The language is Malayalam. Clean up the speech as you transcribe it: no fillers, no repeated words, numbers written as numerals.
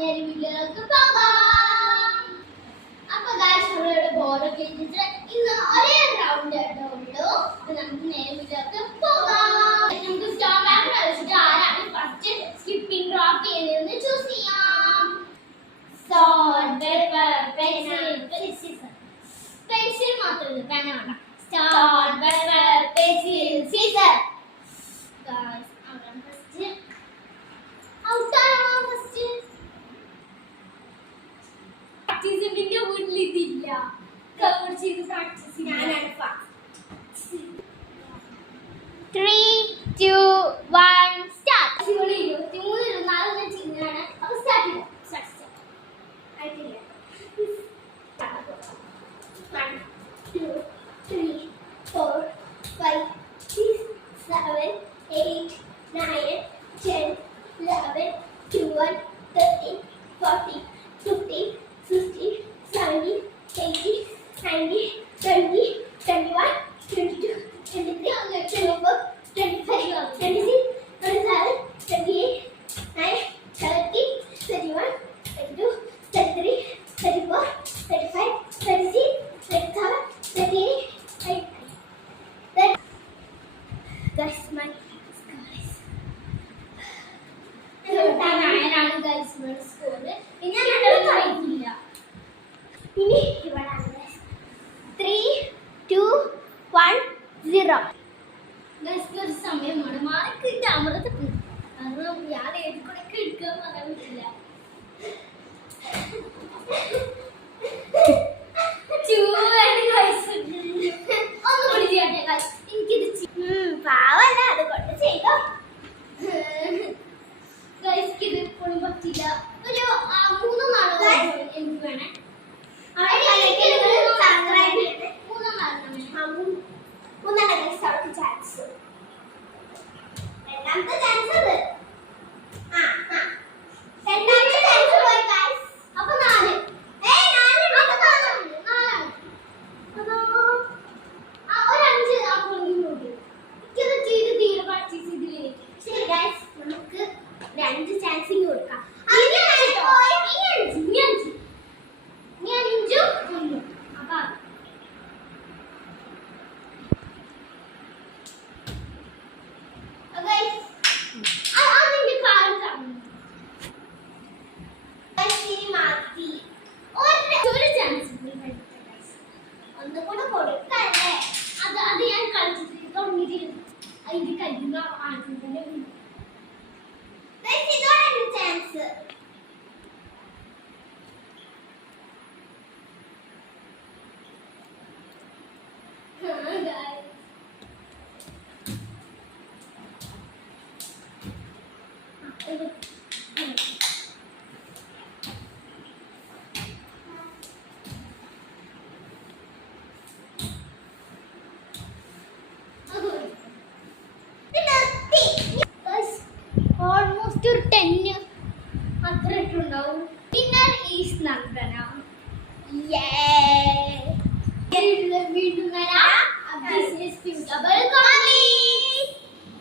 നേരെ വീട്ടിലേക്ക് പോകാം. അപ്പൊ ഗായ്സ് നമ്മളിവിടെ ബോർഡൊക്കെ ഇട്ടിട്ട് ഇന്ന് ഒരേ റൗണ്ട് ഉള്ളൂ. അപ്പൊ നമുക്ക് നേരെ വീട്ടിലേക്ക് പോകാം. നമുക്ക് സ്റ്റോൺ ബാങ്ക് കളിച്ചിട്ട് ആരാണ് ഫസ്റ്റ് സ്കിപ്പിംഗ് റോപ്പ് ചെയ്യുന്നതെന്ന് ചൂസ് ചെയ്യാം. സ്റ്റോൺ പേപ്പർ പെൻസിൽ പെൻസിൽ മാത്രമല്ല പേന വേണ്ട. Stone paper pencil scissor. Guys ആരാണ് ഫസ്റ്റ്? ഔട്ടാണോ ഫസ്റ്റ്? പ്രാക്ടീസിന്റെ വീട്ടിൽ ഇതില്ല. കവർ ചെയ്ത് പ്രാക്ടീസ് ഞാനാണ് ഫസ്റ്റ്. 3, 2, 1 സ്റ്റാർട്ട്. 23 24 ചിങ്ങാണ്. അപ്പോൾ സ്റ്റാർട്ട് ചെയ്യാം. സ്റ്റാർട്ട് ആയിട്ടില്ല. 1 2 3 4 5 6 7 8 9 10 11 12 13 14 15 16 17 18 19 20 21 22 23 24 25 26 27 28 9 30 31 32 33 34 35 36 37 38 guys my guys ഞാനാണ് ഗൈസ് സ്കോർ. ഇനി ഞാൻ കളിക്കില്ല. ഇനി ഇവിടാണ് 3 2 1 0. ഗൈസ് ഒരു സമയമാണ് മാർക്ക് അമൃത കാരണം ഞാൻ ഏത് കൂടെ എടുക്കാൻ പറയാൻ പറ്റില്ല. ഒന്നുകൂടി ചെയ്യട്ടെ ഗൈസ്. എനിക്കിത് പാവല്ല അതുകൊണ്ട് ചെയ്തോ ഗൈസ്. ഇത് ഇപ്പോഴും പറ്റില്ല. ഒരു 3 നാളെ എനിക്ക് വേണേ. ഓൾമോസ്റ്റ് ഒരു 10 അത്ര ഇട്ടുണ്ടാവും. Winner is Nandana. വീണ്ടും വരാം.